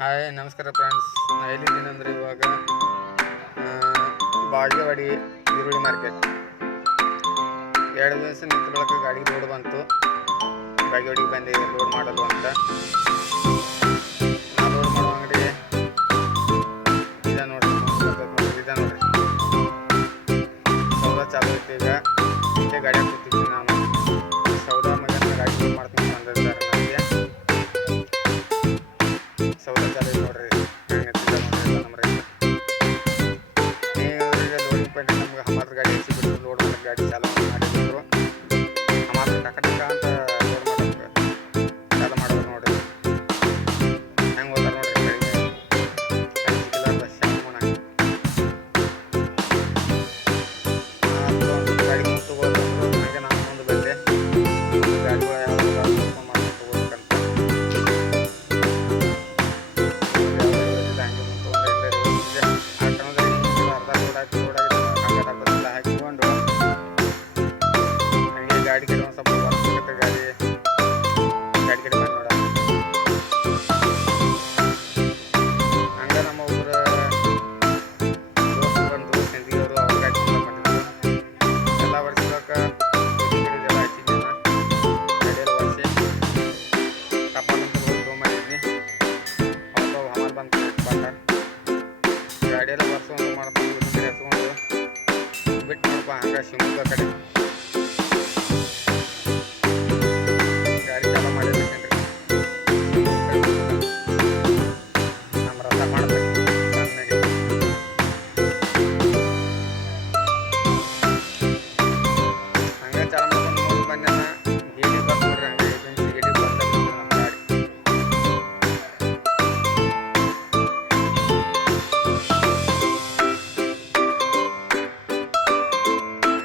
Hi ನಮಸ್ಕಾರ friends. ನಾನು ಎಲ್ಲಿದ್ದೀನಿ ಅಂದರೆ ಇವಾಗ ಬಾಗೇವಾಡಿ ಈರುಳ್ಳಿ ಮಾರ್ಕೆಟ್. 2 ದಿವಸ ನಿಂತ ಬಳಿಕ ಗಾಡಿ ಲೋಡ್ ಬಂತು. ಬಾಗೇವಾಡಿಗೆ ಬಂದು ಲೋಡ್ ಮಾಡಲು ಅಂತ. ನಾನು ಲೋಡ್ ಮಾಡೋ ಅಂಗಡಿ ಇದೆ ನೋಡಿರಿ, ಸೌದಾ ಚಾಲು ಐತಿ. ಈಗ ಇಷ್ಟೇ ಗಾಡಿ ಹಾಕ್ತಿದ್ದೀನಿ ನಾನು. ಸೌದಾ ಮಗನ ಗಾಡಿ ಲೋಡ್ ಮಾಡ್ತೀನಿ ಅಂದಿದ್ದಾರೆ ನನಗೆ. ಸೌದಾ ಚಾಲು ಐತಿ ನೋಡ್ರಿ. ನಮ್ಮ ರೈತ ಲೋಡಿಂಗ್ ಪಾಯಿಂಟ್ ನಮ್ಗೆ ಹಮಾದ್ರ ಗಾಡಿ ಹೆಚ್ಚಿ ಬಿಟ್ಟು ಲೋಡ್ ಮಾಡೋದು ಗಾಡಿ ಚಾಲು ಮಾಡಿದ್ರು. ಹಮಾದ್ರ ಟಕ ಟಕ ಅಂತ ಲೋಡ್ ಮಾಡೋದು ಚಾಲು ಮಾಡೋದು ನೋಡ್ರಿ. ಹೆಂಗೆ ಹೋಗ್ತಾರೆ ನೋಡ್ರಿ. ಕಡಿಮೆ ಶಾಮೂನ ಗಾಡಿ ಮುಂದೆ ತಗೋದಂದ್ರು ಹಾಗೆ ನಾನು ಮುಂದೆ ಬಂದೆ. ಗಾಡಿಗಳು ಯಾವ್ದು ಮಾಡ್ಕೊಂಡು ತಗೋಬೇಕಂತ ಗಾಡಿ ಕಡೆ ಒಂದು ಸ್ವಲ್ಪ ಬರ್ಬೇಕು. ಗಾಡಿ ಕಡೆ ಬಂದು ನೋಡ ಹಂಗೆ ನಮ್ಮ ಒಬ್ಬರು ದೋಸ್ತರು ಬಂದು ಸಿಂದಗಿ ಅವರು ಅವ್ರ ಗಾಡಿ ಮಾಡಿದ್ರು. ಎಲ್ಲ ವರ್ಷಕ್ಕೆ ಗಿಡದೆಲ್ಲ ಹಚ್ಚಿದ್ದೆ ಗಾಡಿಯಲ್ಲಿ ಒರೆಸಿ ತಪ್ಪಂತ ಹೋಗಿ ತೊಗೊಂಬಂದಿದ್ನಿ. ಅವ್ರು ಹಮಾರ್ ಬಂದು ಪಾಠ ಗಾಡಿಯೆಲ್ಲ ಒರೆಸ್ಕೊಂಡು ಮಾಡ್ಕೊಂಡು ಕಡೆ ಹಚ್ಕೊಂಡು ಬಿಟ್ಟು ನೋಡಪ್ಪ ಹಂಗೆ ಶಿವಮೊಗ್ಗ ಕಡೆ ಗಾಡಿ ಚಾಲು ಮಾಡಿರ್ಬೇಕೇನ್ರಿ. ನಮ್ಮ ರಥ ಮಾಡ್ಬೇಕು ಸಣ್ಣಗೆ. ಹಂಗೆ ಚಾಲು ಮಾಡ್ಕೊಂಡು ನೋಡಿ ಬಂದ ಗೇಡಿ ಬಂದು ನೋಡ್ರಿ. ಹಂಗೆ ಗೇಡಿ ಬಂದ ನಮ್ಮ ಗಾಡಿ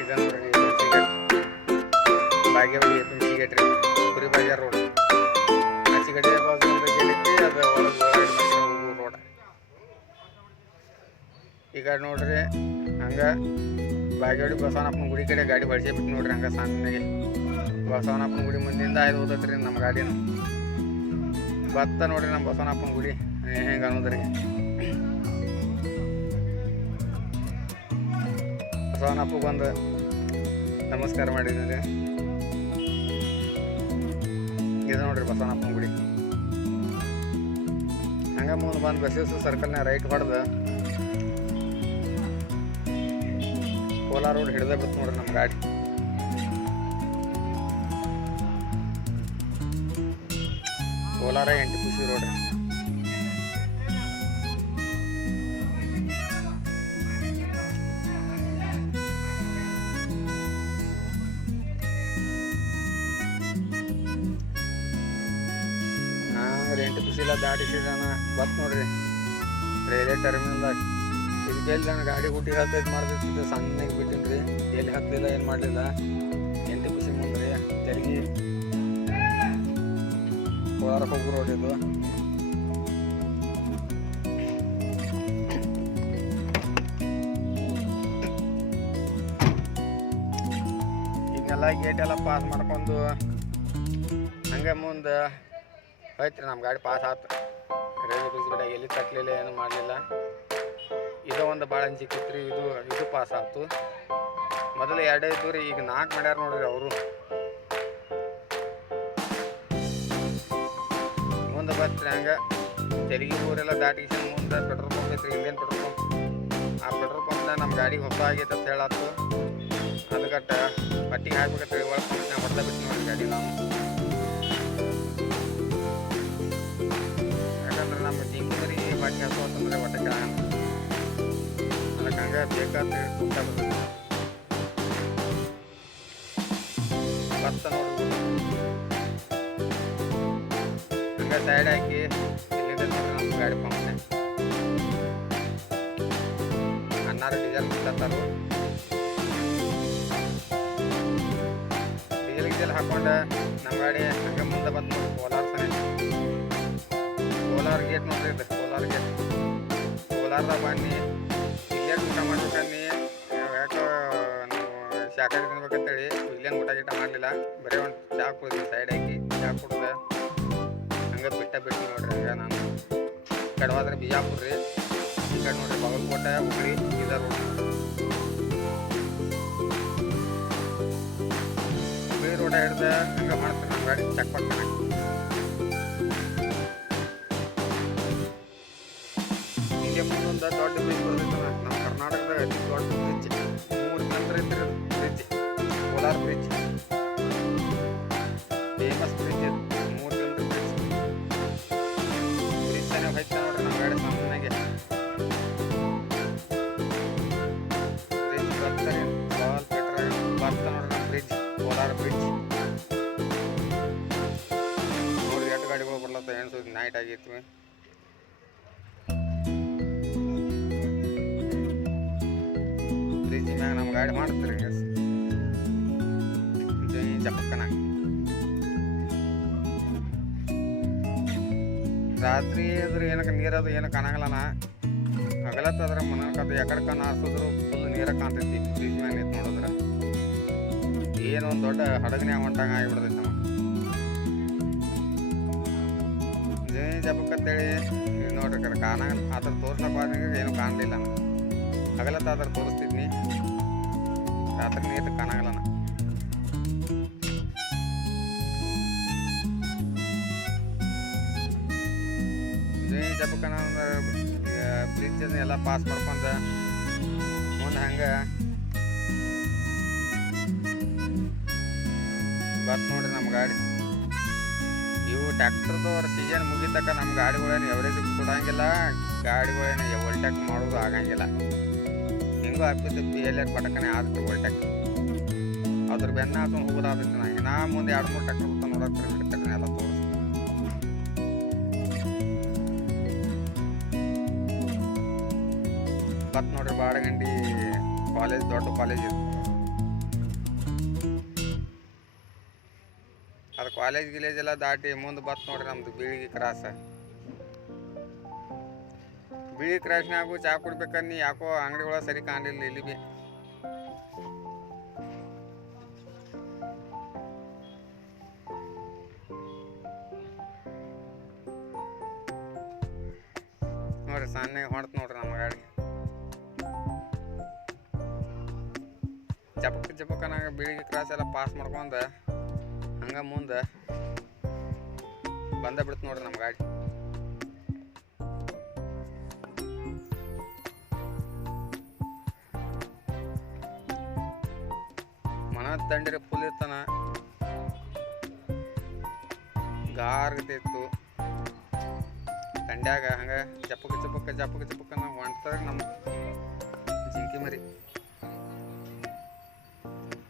ಇದೆ ನೋಡ್ರಿ. ಬಾಗೇವಾಡಿ ಎಪಿಎಂಸಿ ಗೇಟ್ ರೀ, ಕುರಿ ಬಾಜಾರ್ ರೋಡ್. ಆಚೆ ಕಡೆ ಬಾಜು ಒಂದು ಗೇಟ್ ಐತಿ, ಅದು ಒಳಗೆ ಹೋಗೋ ರೋಡ್. ಈಗ ನೋಡ್ರಿ ಹಂಗೆ ಬಾಗೇವಾಡಿ ಬಸವಣ್ಣಪ್ಪನ ಗುಡಿ ಕಡೆ ಗಾಡಿ ಬಳಸಿ ಬಿಟ್ಟು ನೋಡ್ರಿ. ಹಂಗೆ ಸಣ್ಣಗೆ ಬಸವಣ್ಣಪ್ಪನ ಗುಡಿ ಮುಂದಿಂದ ಆಯ್ದು ಹೋದತ್ರಿ ನಮ್ಮ ಗಾಡಿನ. ಬತ್ತ ನೋಡ್ರಿ ನಮ್ಮ ಬಸವಣ್ಣಪ್ಪನ ಗುಡಿ ಹೆಂಗೆ ಅನ್ನೋದ್ರಿ. ಬಸವಣ್ಣಪ್ಪಗೆ ಒಂದು ನಮಸ್ಕಾರ ಮಾಡಿದ್ದೀನಿ. ಇದು ನೋಡ್ರಿ ಬಸವಣ್ಣಪ್ಪನ ಗುಡಿ. ಹಂಗೆ ಮುಂದೆ ಬಂದು ಬಸವೇಶ್ವರ ಸರ್ಕಲ್ನ ರೈಟ್ ಹೊಡೆದು ಕೋಲಾರ ರೋಡ್ ಹಿಡ್ದೆ ಬಿತ್ತು ನೋಡ್ರಿ ನಮ್ಮ ಗಾಡಿ. ಕೋಲಾರ NTPC ರೋಡ್ ರೀ. NTPC ಎಲ್ಲ ದಾಟಿಸಿದಾನ ಬತ್ ನೋಡ್ರಿ ರೈಲ್ವೆ ಟರ್ಮಿನಲ್ದಾಗ. ಇದಕ್ಕೆ ಎಲ್ಲಿ ನಾನು ಗಾಡಿ ಹುಟ್ಟಿ ಹತ್ತೈದು ಮಾಡ್ತಿದ್ದೆ, ಸಣ್ಣಗೆ ಬಿಟ್ಟಿನಿ ರೀ. ಎಲ್ಲಿ ಹತ್ತಲಿಲ್ಲ, ಏನು ಮಾಡಲಿಲ್ಲ. NTPC ಮುಂದೆ ತೆರಿಗೆ ಕೋಲಾರ ಹೋಗೋ ರೋಡ್ ಇದು. ಈಗೆಲ್ಲ ಗೇಟೆಲ್ಲ ಪಾಸ್ ಮಾಡ್ಕೊಂಡು ಹಂಗೆ ಮುಂದೆ ಐತ್ರಿ ನಮ್ಮ ಗಾಡಿ ಪಾಸ್ ಆಯ್ತು. ರೈಲ್ವೆ ಬ್ರಿಡ್ಜ್ ಬಿಡ ಎಲ್ಲಿ ತಟ್ಟಲಿಲ್ಲ, ಏನು ಮಾಡಲಿಲ್ಲ. ಇದು ಒಂದು ಭಾಳ ಅಂಜಿಕಿತ್ತು ರೀ. ಇದು ಪಾಸ್ ಆಯ್ತು. ಮೊದಲು 2 ಇದ್ದು ರೀ, ಈಗ 4 ಮಾಡ್ಯಾರ ನೋಡ್ರಿ ಅವರು. ಮುಂದೆ ಬರ್ತೀರಿ ಹಂಗೆ ತೆರಿಗೆ ಊರೆಲ್ಲ ದಾಟಿಸಿ ಮುಂದೆ ಪೆಟ್ರೋಲ್ ಪಂಪ್ ಐತ್ರಿ, ಇಂಡಿಯನ್ ಪೆಟ್ರೋಲ್ ಪಂಪ್. ಆ ಪೆಟ್ರೋಲ್ ಪಂಪ್ನ ನಮ್ಮ ಗಾಡಿಗೆ ಹೊಸ ಆಗೈತೆ ಅಂತ ಹೇಳತ್ತು. ಅದಕ್ಕೆ ಪಟ್ಟಿಗೆ ಹಾಕ್ಬೇಕಂತ ಒಳಗೆ ಪಂಪ್ನ ಹೊಡೆದ ಬಿಟ್ಟು ನೋಡಿ ಗಾಡಿ ನಾವು. ಯಾಕಂದ್ರೆ ನಮ್ಮ ಜಿಂಕಿನರಿಗೆ ಬಾಕಿ ಹಾಕೋ ಅಂತಂದರೆ ಹೊಟ್ಟೆ ಕೆಳಗಣ. ಅದಕ್ಕೆ ಹಂಗೆ ಬೇಕಾದ ಕೂತಾಡ್ಬೇಕು. ಬಸ್ತ ನೋಡಿ ಹಂಗೆ ಸೈಡ್ ಹಾಕಿ ಇಲ್ಲಿಂದ ನೋಡ್ರಿ ನಮ್ಮ ಗಾಡಿ ಪಂಪ್ನೆ ಅನ್ನಾರು ಡೀಸೆಲ್ ಬಿಡ್ತಾರು. ಡೀಸೆಲ್ ಹಾಕೊಂಡು ನಮ್ಮ ಗಾಡಿ ಹಂಗೆ ಮುಂದೆ ಬಂದು ನೋಡಿ ಕೋಲಾರ ಕೋಲಾರ ಗೇಟ್ ನೋಡ್ರಿ. ಇದು ಕೋಲಾರ ಗೇಟ್. ಕೋಲಾರದ ಬನ್ನಿ ಇಲ್ಲೇ ಊಟ ಮಾಡ್ಬೇಕನ್ನಿ. ಯಾಕೋ ನಾವು ಶಾಖಾಹಾರಿ ತಿನ್ಬೇಕಂತೇಳಿ ಇಲ್ಲೇನು ಊಟ ಗೀಟ ಮಾಡಲಿಲ್ಲ. ಬರೀ ಒಂದು ಚಾ ಕುಡಿದ್ವಿ ಸೈಡ್ ಹಾಕಿ. ಚಾ ಕುಡ್ದೆ ಹಂಗೆ ಬಿಟ್ಟು ನೋಡ್ರಿ. ಹಂಗೆ ನಾನು ಕಡೆ ಹೋದ್ರೆ ಬಿಜಾಪುರ ರೀ, ಈ ಕಡೆ ನೋಡ್ರಿ ಬಾಗಲಕೋಟೆ, ಹುಬ್ಳಿ, ಬೀದರ್ ರೋಡ್. ಹುಬ್ಳಿ ರೋಡ ಹಿಡ್ದು ಹಂಗೆ ಮಾಡ್ತಾರೆ ನಮ್ಮ ಗಾಡಿ ಚೆಕ್ ಮಾಡ್ತಾನೆ. ಹಿಂಗೆ ಮುಂದೊಂದು ದೊಡ್ಡ ಬ್ರಿಡ್ಜ್ ಬರ್ತೈತೆ ನಮ್ಮ ಕರ್ನಾಟಕದಾಗ ಅತಿ ದೊಡ್ಡ ಬ್ರಿಡ್ಜ್, 3 ಕಿಲೋಮೀಟರ್ ಐತ್ರಿ bridge, Kolar bridge. Famous bridge ಅದು, 3 ಕಿಲೋಮೀಟರ್ ಬ್ರಿಡ್ಜ್. ಬ್ರಿಡ್ಜ್ ಚೆನ್ನಾಗಿ ಹೋಯ್ತಾ ನೋಡ್ರಿ ನಮ್ಮ ಗಾಡಿ ಸಾಮಾನ್ಯಾಗೆ. ಬ್ರಿಡ್ಜ್ ಬರ್ತಾರೆ ಬರ್ತಾ ನೋಡ್ರಿ ನಮ್ಮ ಬ್ರಿಡ್ಜ್, ಕೋಲಾರ ಬ್ರಿಡ್ಜ್. ನೋಡ್ರಿ ಎಷ್ಟು ಗಾಡಿಗಳು ಬರ್ಲತ್ತ, ಎಣ್ಸೋದು ನೈಟ್ ಆಗೈತಿ. ಬ್ರಿಡ್ಜ್ ಮ್ಯಾಗ ನಮ್ಮ ಗಾಡಿ ಮಾಡ್ತಾರೆ ಚಪ್ಪಕ್ಕನ. ರಾತ್ರಿ ಅದ್ರ ಏನಕ್ಕೆ ನೀರದು ಏನು ಕಾಣಂಗಿಲ್ಲನ, ಹಗಲತ್ತದ್ರ ಮನಕದು ಎಕಡಕ್ಕ ನಾರ್ಸಿದ್ರು ಫುಲ್ ನೀರ ಕಾಣ್ತೈತಿ. ಬ್ರಿಡ್ಜ್ ಮ್ಯಾಗ ನಿಂತು ನೋಡಿದ್ರೆ ಏನೋ ಒಂದು ದೊಡ್ಡ ಹಡಗನ್ಯಾಗ ಹೊಂಟಂಗೆ ಆಗಿಬಿಡ್ತೈತಿ ನಮಗೆ. ಜಪಕ್ಕಂತೇಳಿ ನೋಡ್ರಿ ಕಡೆ ಕಾಣಂಗಿಲ್ಲ, ಅದ್ರ ತೋರ್ಸ್ಲಕ್ಕ ಹೋದ್ರೆ ಏನು ಕಾಣಲಿಲ್ಲ. ಹಗಲತ್ತ ಅದ್ರ ತೋರಿಸ್ತಿದ್ನಿ, ರಾತ್ರಿ ನೀರು ಕಾಣಂಗಿಲ್ಲ. ಜಪಕ್ಕನ ಬ್ರಿಡ್ಜ್ ಎಲ್ಲ ಪಾಸ್ ಮಾಡ್ಕೊಂಡ ಮುಂದೆ ಹಂಗೆ ಬತ್ ನೋಡ್ರಿ ನಮ್ಮ ಗಾಡಿ. ಇವು ಟ್ಯಾಕ್ಟರ್ದವ್ರ ಸೀಸನ್ ಮುಗಿತಕ್ಕ ನಮ್ಮ ಗಾಡಿಗಳೇನು ಎವರೇಜ್ ಕೊಡಂಗಿಲ್ಲ, ಗಾಡಿಗಳೇನು ಓಲ್ಟ್ಯಾಕ್ ಮಾಡೋದು ಆಗಂಗಿಲ್ಲ. ಹಿಂಗೂ ಆಗ್ತೈತಿ ಎಲ್ಲರ ಪಟಕನೆ ಆದಕ್ಕೆ ಓಲ್ಟ್ಯಾಕ್ ಅದ್ರ ಬೆನ್ನ ಹಾಕೊಂಡು ಹೋಗೋದಾದೈತಿ. ನಂಗೆ ನಾ ಮುಂದೆ 2-3 ಟ್ಯಾಕ್ಟರ್ ಬರ್ತಾ ನೋಡಕ್ಕೆ ಹಿಡ್ತಕ್ಕನೆ ಎಲ್ಲ ತೋರಿಸ್ತೀನಿ. ಬತ್ ನೋಡ್ರಿ ಬಾಡಗಂಡಿ ಕಾಲೇಜ್, ದೊಡ್ಡ ಕಾಲೇಜ್ ಇದು. ಅದು ಕಾಲೇಜ್ ಗಿಲೇಜ್ ಎಲ್ಲ ದಾಟಿ ಮುಂದೆ ಬತ್ ನೋಡ್ರಿ ನಮ್ದು ಬೀಳಿಗೆ ಕ್ರಾಸ್. ಬೀಳಿ ಕ್ರಾಸ್ನಾಗೂ ಚಾ ಕುಡ್ಬೇಕನ್ನಿ ಯಾಕೋ ಅಂಗಡಿಗಳ ಸರಿ ಕಾಣಲಿಲ್ಲ ಇಲ್ಲಿ ಬಿ. ನೋಡ್ರಿ ಸಣ್ಣಗೆ ಹೊಡ್ತ ನೋಡ್ರಿ ನಮ್ಮ ಗಾಡಿ. ಚಪಕ್ಕನಾಗ ಬೀಳಿಗೆ ಕ್ರಾಸ್ ಎಲ್ಲ ಪಾಸ್ ಮಾಡ್ಕೊಂಡ ಹಂಗೆ ಮುಂದೆ ಬಂದೇ ಬಿಡ್ತು ನೋಡ್ರಿ ನಮ್ಮ ಗಾಡಿ. ಮನ ದಂಡಿರ ಫುಲ್ ಇರ್ತಾನ, ಗಾರ್ಗತಿತ್ತು ದಂಡ್ಯಾಗ. ಹಂಗೆ ಚಪ್ಪಕ್ಕ ಹೊಂಟ್ತಾರೆ ನಮ್ಮ ಜಿಂಕಿ ಮರಿ.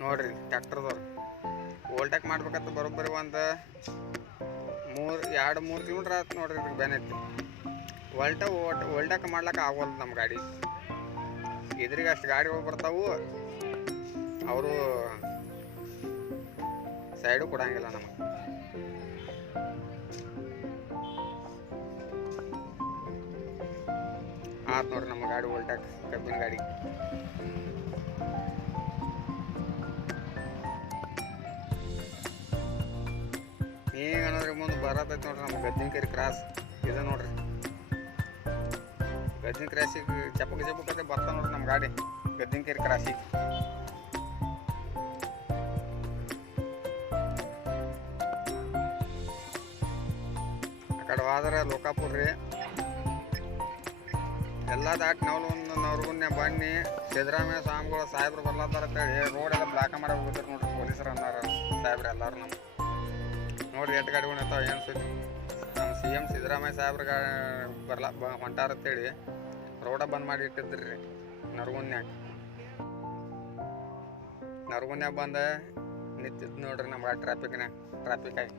ನೋಡ್ರಿ ಟ್ಯಾಕ್ಟರ್ದವ್ರು ಓಲ್ಟ್ಯಾಕ್ ಮಾಡ್ಬೇಕಂತ ಬರೋಬ್ಬರಿ ಒಂದು 2-3 ಕಿಲೋಮೀಟ್ರ್ ಆಯ್ತು ನೋಡ್ರಿ. ಇದಕ್ಕೆ ಬೆನೈತಿ ಓಲ್ಟ್ಯಾಕ್ ಮಾಡ್ಲಿಕ್ಕೆ ಆಗೋಲ್ಲ ನಮ್ಮ ಗಾಡಿ. ಇದ್ರಿಗೆ ಅಷ್ಟು ಗಾಡಿಗಳು ಬರ್ತಾವು, ಅವರು ಸೈಡು ಕೊಡಂಗಿಲ್ಲ ನಮಗೆ. ಆಯ್ತು ನೋಡ್ರಿ ನಮ್ಮ ಗಾಡಿ ಓಲ್ಟ್ಯಾಕ್, ಕಬ್ಬಿನ ಗಾಡಿ. ಈಗ ಅನ್ನೋದ್ರಿ ಮುಂದೆ ಬರತೈತಿ ನೋಡ್ರಿ ನಮ್ಮ ಗದ್ದಿನಕೆರೆ ಕ್ರಾಸ್. ಇದು ನೋಡ್ರಿ ಗದ್ದಿನ ಕ್ರಾಸಿಗೆ ಚಪ್ಪಕ್ಕೆ ಬರ್ತಾ ನೋಡ್ರಿ ನಮ್ಮ ಗಾಡಿ ಗದ್ದಿನಕೆರೆ ಕ್ರಾಸಿಗೆ. ಆ ಕಡೆ ಹೋದ್ರೆ ಲೋಕಾಪುರ ರೀ. ಎಲ್ಲ ದಾಟಿ ನವಲಗುಂದ ಬನ್ನಿ ಸಿದ್ದರಾಮಯ್ಯ ಸ್ವಾಮಿಗಳು ಸಾಹೇಬ್ರು ಬರ್ಲತ್ತಾರ ಅಂತೇಳಿ ರೋಡ್ ಎಲ್ಲ ಬ್ಲಾಕ್ ಮಾಡಿ ಹೋಗಿದ್ರು ನೋಡ್ರಿ ಪೊಲೀಸರು ಅನ್ನಾರ ಸಾಹೇಬ್ರು ಎಲ್ಲರೂ. ನಮ್ಮ ನೋಡ್ರಿ ಎಷ್ಟು ಗಾಡಿಗಳು ಇರ್ತಾವೆ ಏನು ಸುದ್ದಿ. ನಮ್ಮ CM ಸಿದ್ದರಾಮಯ್ಯ ಸಾಹೇಬ್ರ ಹೊಂಟಾರ ಅಂತೇಳಿ ರೋಡ ಬಂದ್ ಮಾಡಿ ಇಟ್ಟಿದ್ರಿ ರೀ ನರಗುನ್ಯಾಗ ಬಂದ ನಿಂತಿದ್ದು ನೋಡ್ರಿ ನಮ್ಮ ಗಾಡಿ ಟ್ರಾಫಿಕ್ ಆಗಿ.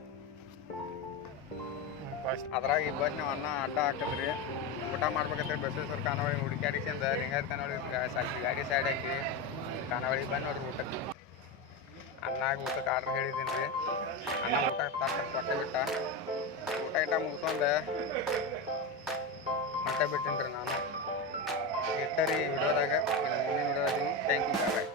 ಅದ್ರಾಗ ಈ ಬಸ್ ನಾವು ಅನ್ನ ಅಡ್ಡ ಹಾಕಿದ್ರಿ, ಊಟ ಮಾಡ್ಬೇಕಂದ್ರೆ ಬಸವೇಶ್ವರ ಖಾನಾವಳಿ ಹುಡುಕ್ಯಾಡಿಸಿಂದ ಲಿಂಗಾಯತ್ ಖಾನಾವಳಿ ಗಾಡಿ ಸೈಡ್ ಹಾಕಿ ಖಾನಾವಳಿಗೆ ಬಂದು ನೋಡ್ರಿ ಊಟಕ್ಕೆ. ಅನ್ನಾಗ ಊಟಕ್ಕೆ ಆರ್ಡ್ರ್ ಹೇಳಿದ್ದೀನಿ ರೀ. ಅನ್ನ ಊಟ ಕೊಟ್ಟೆ ಬಿಟ್ಟ, ಊಟ ಮುಗಿಸ್ಕೊಂಡು ಹೊಟ್ಟೆ ಬಿಟ್ಟಿನಿ ರೀ ನಾನು. ಇಟ್ಟರಿ ವಿಡಿಯೋದಾಗ ಮುಂದಿನ ವಿಡಿಯೋದಾಗ ಥ್ಯಾಂಕ್ ಯು.